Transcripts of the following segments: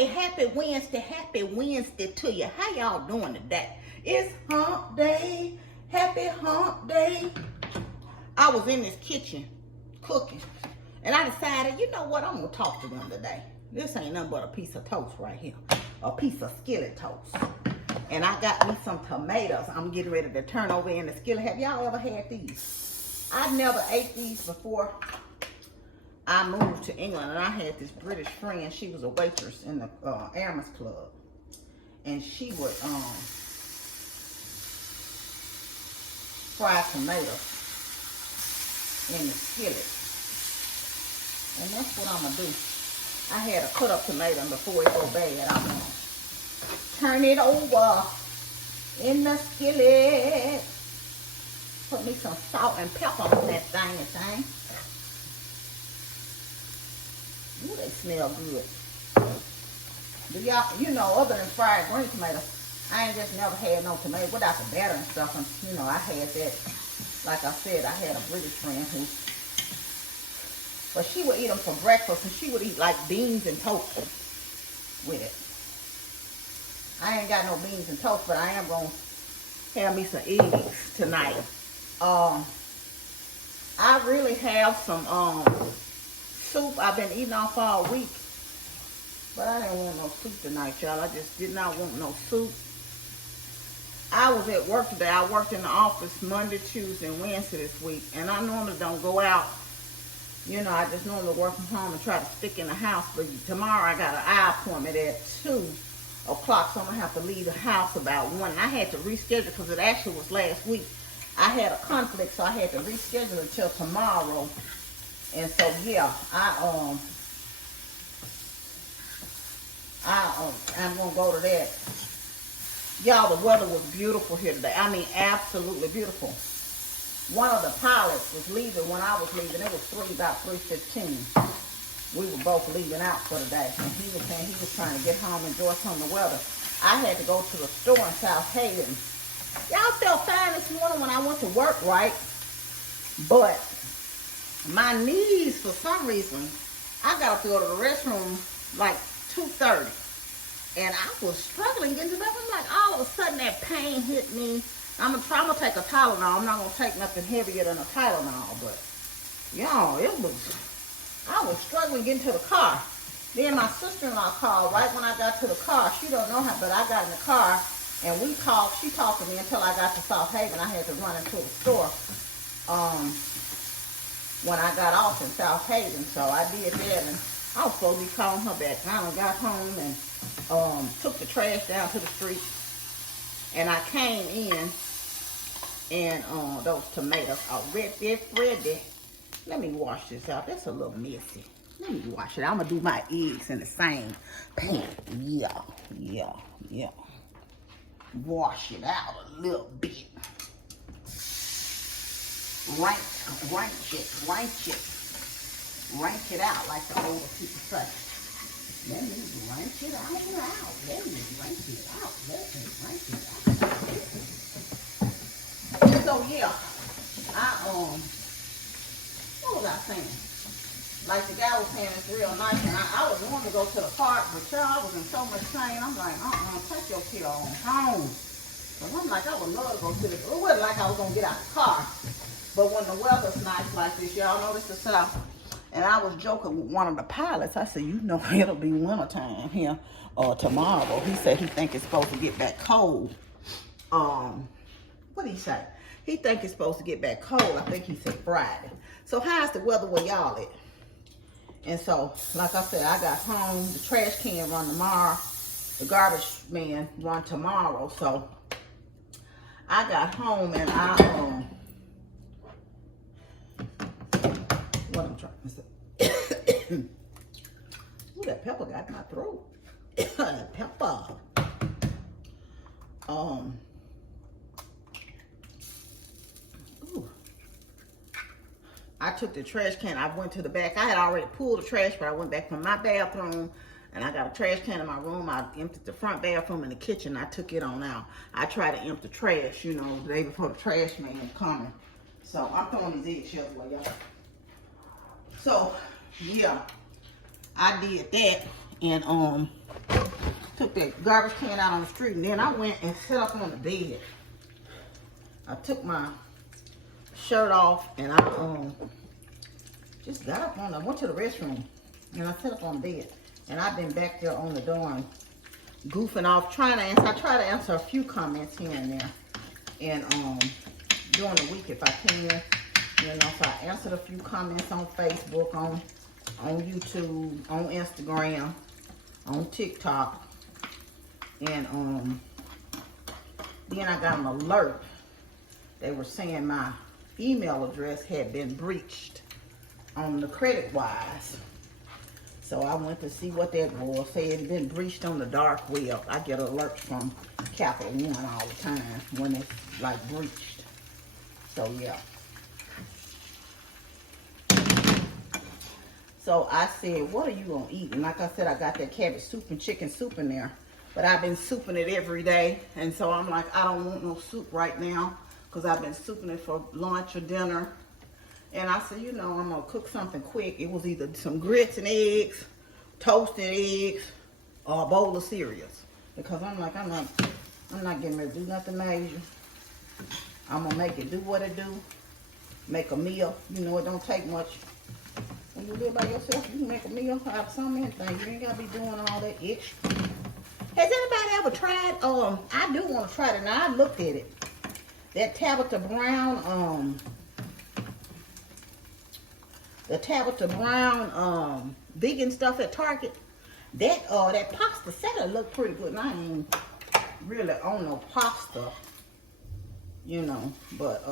Hey, happy Wednesday to you. How y'all doing today? It's hump day. Happy hump day. I was in this kitchen cooking, and I decided, you know what, I'm gonna talk to them today. This ain't nothing but a piece of toast right here. A piece of skillet toast. And I got me some tomatoes. I'm getting ready to turn over in the skillet. Have y'all ever had these? I never ate these before I moved to England, and I had this British friend. She was a waitress in the Airman's Club, and she would fry tomatoes in the skillet, and that's what I'm gonna do. I had a cut up tomato, and before it go bad, I'm gonna turn it over in the skillet. Put me some salt and pepper on that thing. Ooh, they smell good. Do y'all, you know, other than fried green tomatoes, I ain't just never had no tomato without the batter and stuff. And, you know, I had that, like I said, I had a British friend who, but she would eat them for breakfast, and she would eat like beans and toast with it. I ain't got no beans and toast, but I am going to have me some eggs tonight. I really have some, soup I've been eating off all week, but I didn't want no soup tonight, y'all. I just did not want no soup. I was at work today. I worked in the office Monday, Tuesday, and Wednesday this week, and I normally don't go out. You know, I just normally work from home and try to stick in the house, but tomorrow I got an eye appointment at 2 o'clock, so I'm going to have to leave the house about 1. And I had to reschedule because it actually was last week. I had a conflict, so I had to reschedule until tomorrow. And so, yeah, I'm going to go to that. Y'all, the weather was beautiful here today. I mean, absolutely beautiful. One of the pilots was leaving when I was leaving. It was about 3:15. We were both leaving out for the day. And he was saying he was trying to get home and enjoy some of the weather. I had to go to the store in South Haven. Y'all felt fine this morning when I went to work, right? But my knees, for some reason, I got to go to the restroom like 2:30. And I was struggling getting to that. I'm like, all of a sudden that pain hit me. I'm going to take a Tylenol. I'm not going to take nothing heavier than a Tylenol. But, y'all, I was struggling getting to the car. Then my sister-in-law called right when I got to the car. She don't know how, but I got in the car and we talked. She talked to me until I got to South Haven. I had to run into the store when I got off in South Haven. So I did that, and I was supposed to be calling her back. I got home and took the trash down to the street, and I came in, and those tomatoes are ready. Let me wash this out. That's a little messy. Let me wash it. I'm gonna do my eggs in the same pan. Yeah. Wash it out a little bit. Rank it out, like the older people say. Let me rank it out. So yeah, what was I saying? Like the guy was saying, it's real nice, and I was wanting to go to the park, but y'all, I was in so much pain. I'm like, take your kid on home. But I'm like, I would love to go to this. It wasn't like I was gonna get out the car. But when the weather's nice like this, y'all notice the South. And I was joking with one of the pilots. I said, you know, it'll be wintertime here tomorrow. He said he think it's supposed to get back cold. What did he say? He think it's supposed to get back cold. I think he said Friday. So how's the weather where y'all at? And so, like I said, I got home. The trash can run tomorrow. The garbage man run tomorrow. So I got home and what I'm trying to say. Ooh, that pepper got in my throat. Pepper. Ooh. I took the trash can. I went to the back. I had already pulled the trash, but I went back from my bathroom, and I got a trash can in my room. I emptied the front bathroom and the kitchen. I took it on out. I tried to empty trash, you know, the day before the trash man was coming. So I'm throwing these eggshells away, y'all. So, yeah, I did that. and took that garbage can out on the street, and then I went and sat up on the bed. I took my shirt off, and I just got up I went to the restroom, and I sat up on the bed, and I've been back there on the door goofing off, trying to answer. I try to answer a few comments here and there, and during the week if I can, you know. So I answered a few comments on Facebook, on YouTube, on Instagram, on TikTok, and then I got an alert. They were saying my email address had been breached on the credit wise. So I went to see what that was. Say it had been breached on the dark web. I get alerts from Capital One all the time when it's like breached. So yeah. So I said, what are you gonna eat? And like I said, I got that cabbage soup and chicken soup in there. But I've been souping it every day. And so I'm like, I don't want no soup right now, because I've been souping it for lunch or dinner. And I said, you know, I'm going to cook something quick. It was either some grits and eggs, toasted eggs, or a bowl of cereals. Because I'm like, I'm not getting ready to do nothing major. I'm going to make it do what it do. Make a meal. You know, it don't take much. When you live by yourself, you can make a meal out of so many things. You ain't got to be doing all that extra. Has anybody ever tried, I do want to try it. Now, I looked at it. That Tabitha Brown, vegan stuff at Target, that pasta salad looked pretty good. And I ain't really on no pasta, you know, but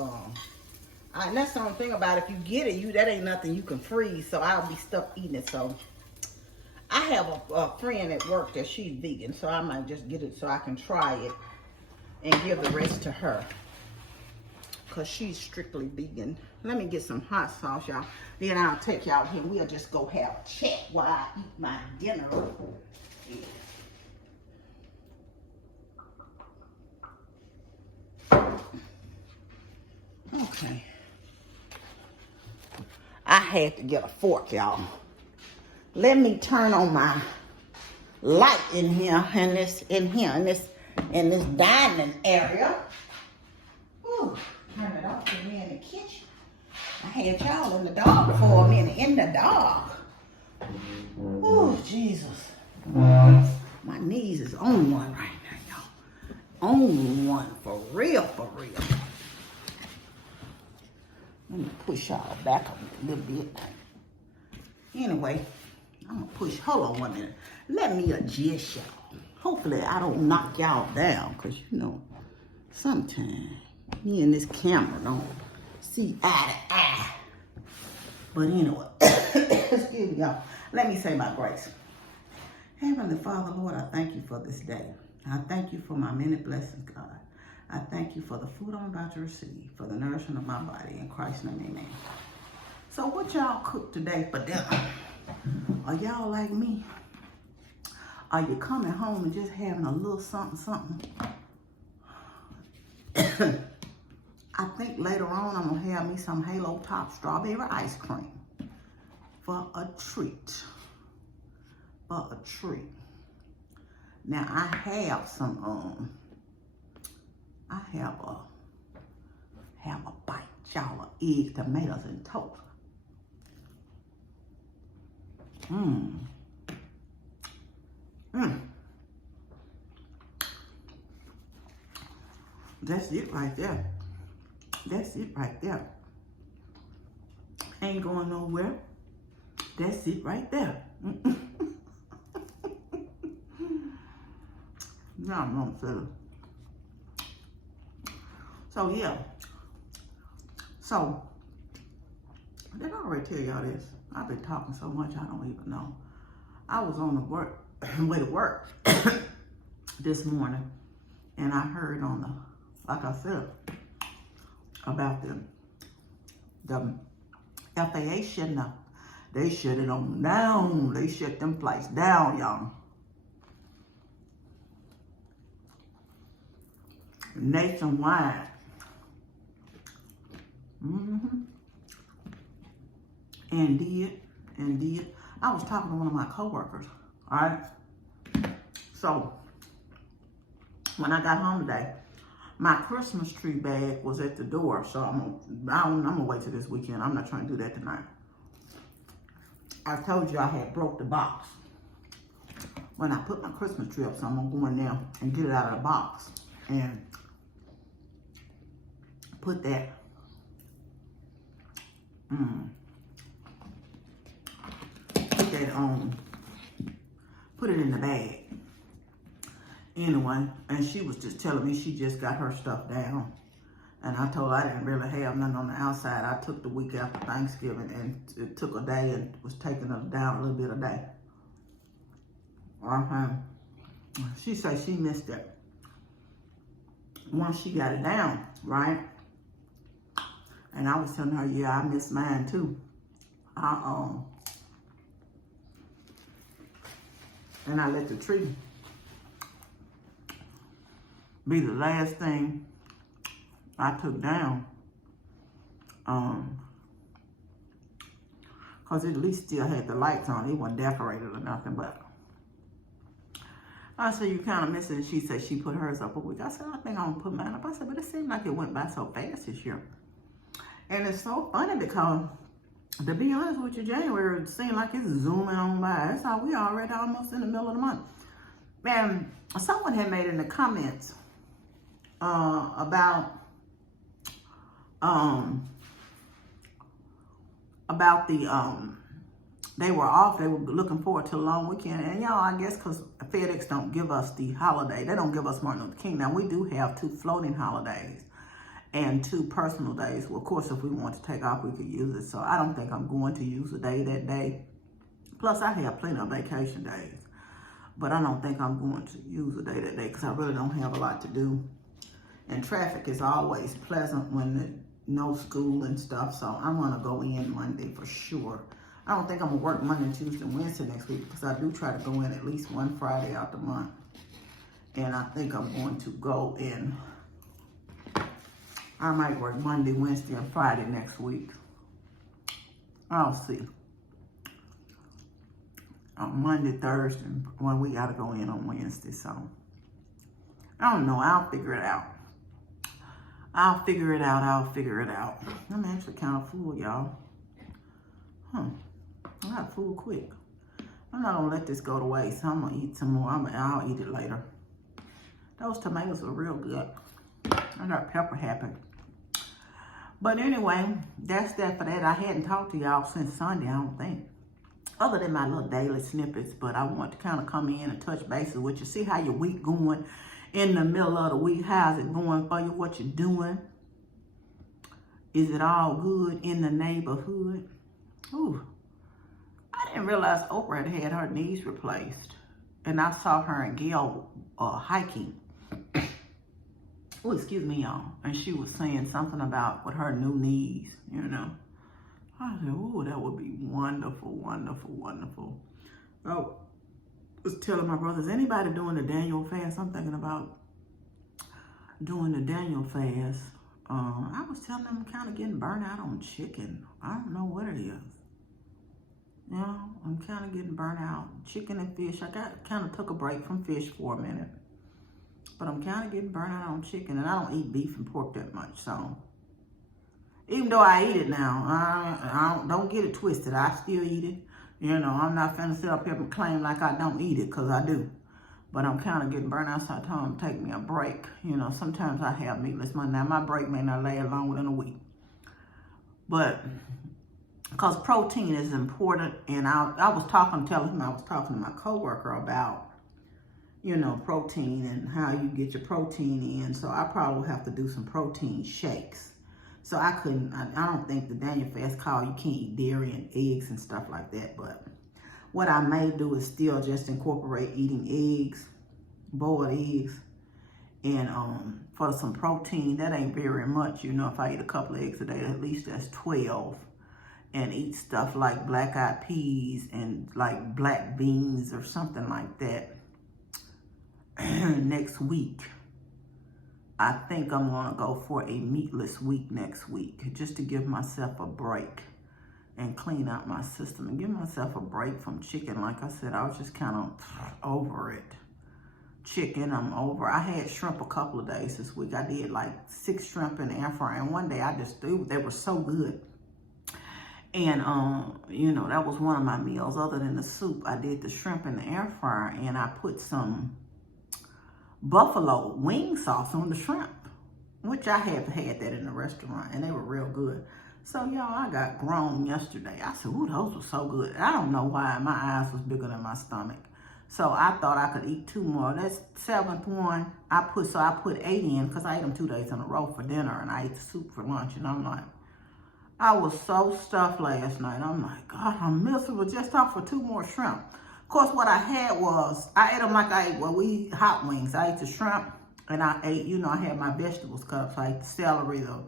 and that's the only thing about it. If you get it, that ain't nothing you can freeze, so I'll be stuck eating it. So I have a friend at work that she's vegan, so I might just get it so I can try it and give the rest to her, because she's strictly vegan. Let me get some hot sauce, y'all. Then I'll take y'all here. We'll just go have a chat while I eat my dinner. Okay. I had to get a fork, y'all. Let me turn on my light in here, in this dining area. Ooh, turn it off in here in the kitchen. I had y'all in the dark for a minute, in the dark. Oh, Jesus. My knees is on one right now, y'all. On one, for real, for real. Let me push y'all back a little bit. Anyway, I'm gonna push, hold on 1 minute. Let me adjust y'all. Hopefully I don't knock y'all down, because you know, sometimes me and this camera don't see eye to eye. But anyway, excuse me, y'all. Let me say my grace. Heavenly Father, Lord, I thank you for this day. I thank you for my many blessings, God. I thank you for the food I'm about to receive, for the nourishment of my body. In Christ's name, amen. So what y'all cook today for dinner? Are y'all like me? Are you coming home and just having a little something? I think later on I'm going to have me some Halo Top strawberry ice cream for a treat. Now I have some, I have a bite, y'all, of eggs, tomatoes, and toast. That's it right there. That's it right there. Ain't going nowhere. That's it right there. Y'all know what I'm. So yeah. So did I already tell y'all this? I've been talking so much I don't even know. I was on the way to work this morning, and I heard on the, like I said, about the FAA shutting up. They shut it on down. They shut them flights down, y'all. Nationwide. And did. I was talking to one of my coworkers All right. So when I got home today, my Christmas tree bag was at the door. So I'm gonna wait till this weekend. I'm not trying to do that tonight. I told you I had broke the box when I put my Christmas tree up, so I'm gonna go in there and get it out of the box and put that on, put it in the bag. Anyway, and she was just telling me she just got her stuff down. And I told her I didn't really have nothing on the outside. I took the week after Thanksgiving and it took a day and was taking her down a little bit a day. She said she missed it. Once she got it down, right? And I was telling her, yeah, I missed mine too. And I let the tree be the last thing I took down. Cause it at least still had the lights on. It wasn't decorated or nothing, but I said, you kind of miss it. And she said she put hers up a week. I said, I think I'm gonna put mine up. I said, but it seemed like it went by so fast this year. And it's so funny because, to be honest with you, January, it seemed like it's zooming on by. That's how we already almost in the middle of the month. And someone had made in the comments about the, they were off, they were looking forward to a long weekend. And y'all, I guess because FedEx don't give us the holiday, they don't give us Martin Luther King. Now, we do have 2 floating holidays and 2 personal days. Well, of course, if we want to take off, we could use it. So I don't think I'm going to use a day that day. Plus, I have plenty of vacation days. But I don't think I'm going to use a day that day because I really don't have a lot to do. And traffic is always pleasant when there's no school and stuff. So I'm going to go in Monday for sure. I don't think I'm going to work Monday, Tuesday, and Wednesday next week because I do try to go in at least one Friday out the month. And I think I'm going to go in. I might work Monday, Wednesday, and Friday next week. I'll see. On Monday, Thursday, when we got to go in on Wednesday. So, I don't know. I'll figure it out. I'll figure it out. I'm actually kind of full, y'all. I got full quick. I'm not going to let this go to waste. I'm going to eat some more. I'll eat it later. Those tomatoes are real good. I got pepper happy. But anyway, that's that for that. I hadn't talked to y'all since Sunday, I don't think. Other than my little daily snippets. But I want to kind of come in and touch bases with you. See how your week going in the middle of the week. How's it going for you? What you're doing? Is it all good in the neighborhood? Ooh. I didn't realize Oprah had her knees replaced. And I saw her and Gail hiking. Oh, excuse me, y'all. And she was saying something about with her new knees, you know. I said, oh, that would be wonderful, wonderful, wonderful. Oh, I was telling my brothers, anybody doing the Daniel fast? I'm thinking about doing the Daniel fast. I was telling them I'm kind of getting burnt out on chicken. I don't know what it is. You know, I'm kind of getting burnt out. Chicken and fish. I kind of took a break from fish for a minute. But I'm kind of getting burnt out on chicken. And I don't eat beef and pork that much. So, even though I eat it now, I don't get it twisted. I still eat it. You know, I'm not finna sit up here and claim like I don't eat it. Because I do. But I'm kind of getting burnt out. So I told them to take me a break. You know, sometimes I have meatless Monday. Now, my break may not last longer than a week. But because protein is important. And I was telling him I was talking to my coworker about, you know, protein and how you get your protein in. So I probably will have to do some protein shakes. So I don't think the Daniel fast call you can't eat dairy and eggs and stuff like that. But what I may do is still just incorporate eating eggs, boiled eggs, and for some protein. That ain't very much, you know. If I eat a couple of eggs a day, at least that's 12. And eat stuff like black-eyed peas and like black beans or something like that next week. I think I'm going to go for a meatless week next week just to give myself a break and clean out my system and give myself a break from chicken. Like I said, I was just kind of over it. Chicken, I'm over. I had shrimp a couple of days this week. I did like 6 shrimp in the air fryer, and one day I just threw, they were so good. And, you know, that was one of my meals. Other than the soup, I did the shrimp in the air fryer, and I put some buffalo wing sauce on the shrimp, which I have had that in the restaurant, and they were real good. So, y'all, I got grown yesterday. I said, ooh, those were so good. I don't know why my eyes was bigger than my stomach. So I thought I could eat 2 more. That's 7th one. I put 8 in because I ate them 2 days in a row for dinner, and I ate the soup for lunch. And I'm like, I was so stuffed last night. I'm like, God, I'm miserable just off for 2 more shrimp. Of course, what I had was, I ate them like I ate, well, we eat hot wings. I ate the shrimp, and I ate, you know, I had my vegetables cut up. So I ate the celery, the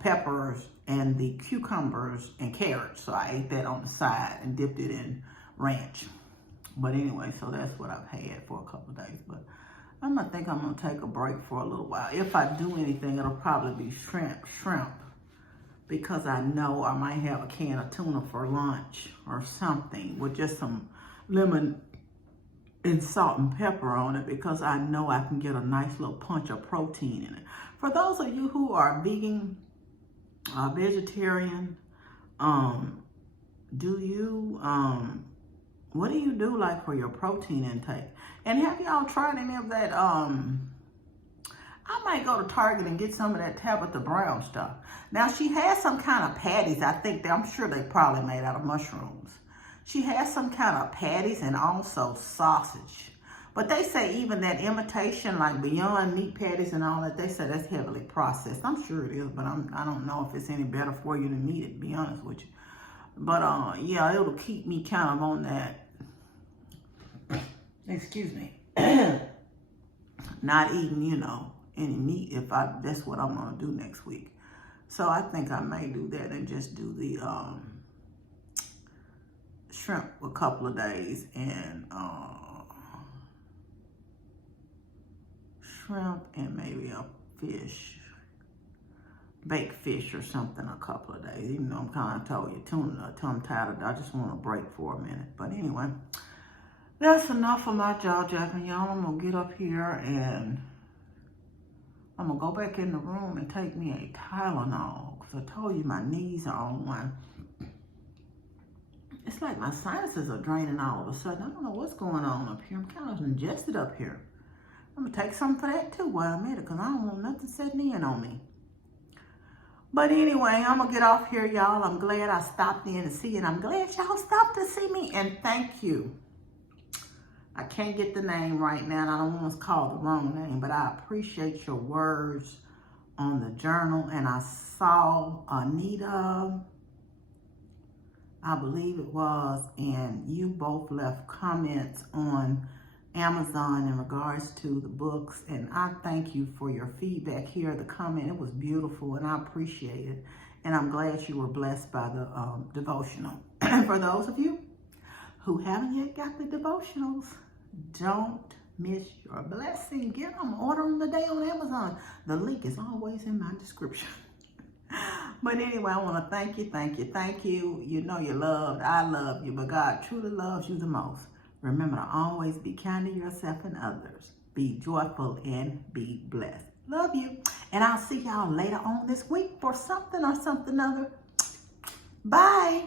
peppers, and the cucumbers and carrots. So I ate that on the side and dipped it in ranch. But anyway, so that's what I've had for a couple of days. But I'm gonna think I'm gonna take a break for a little while. If I do anything, it'll probably be shrimp, because I know I might have a can of tuna for lunch or something with just some lemon and salt and pepper on it, because I know I can get a nice little punch of protein in it. For those of you who are vegan, vegetarian, what do you do like for your protein intake? And have y'all tried any of that? I might go to Target and get some of that Tabitha Brown stuff. Now, she has some kind of patties. I'm sure they probably made out of mushrooms. She has some kind of patties and also sausage. But they say even that imitation, like Beyond Meat patties and all that, they say that's heavily processed. I'm sure it is, but I don't know if it's any better for you than meat, to be honest with you. But yeah, it'll keep me kind of on that, excuse me, not eating, you know, any meat if that's what I'm gonna do next week. So I think I may do that and just do the shrimp a couple of days, and shrimp and maybe a fish, baked fish or something a couple of days. Even though I'm kind of told you, tongue tied, I just want to break for a minute. But anyway, that's enough of my jaw jacking, y'all. I'm gonna get up here and I'm gonna go back in the room and take me a Tylenol, because I told you my knees are on one. It's like my sinuses are draining all of a sudden. I don't know what's going on up here. I'm kind of congested up here. I'm gonna take something for that too while I'm at it, because I don't want nothing setting in on me. But anyway, I'm gonna get off here, y'all. I'm glad I stopped in to see you, and I'm glad y'all stopped to see me, and thank you. I can't get the name right now, and I don't want to call the wrong name, but I appreciate your words on the journal. And I saw Anita, I believe it was, and you both left comments on Amazon in regards to the books, and I thank you for your feedback here. The comment, it was beautiful, and I appreciate it, and I'm glad you were blessed by the devotional. For those of you who haven't yet got the devotionals, don't miss your blessing. Get them, order them today on Amazon. The link is always in my description. But anyway, I want to thank you. You know you're loved. I love you, but God truly loves you the most. Remember to always be kind to yourself and others. Be joyful and be blessed. Love you. And I'll see y'all later on this week for something or something other. Bye.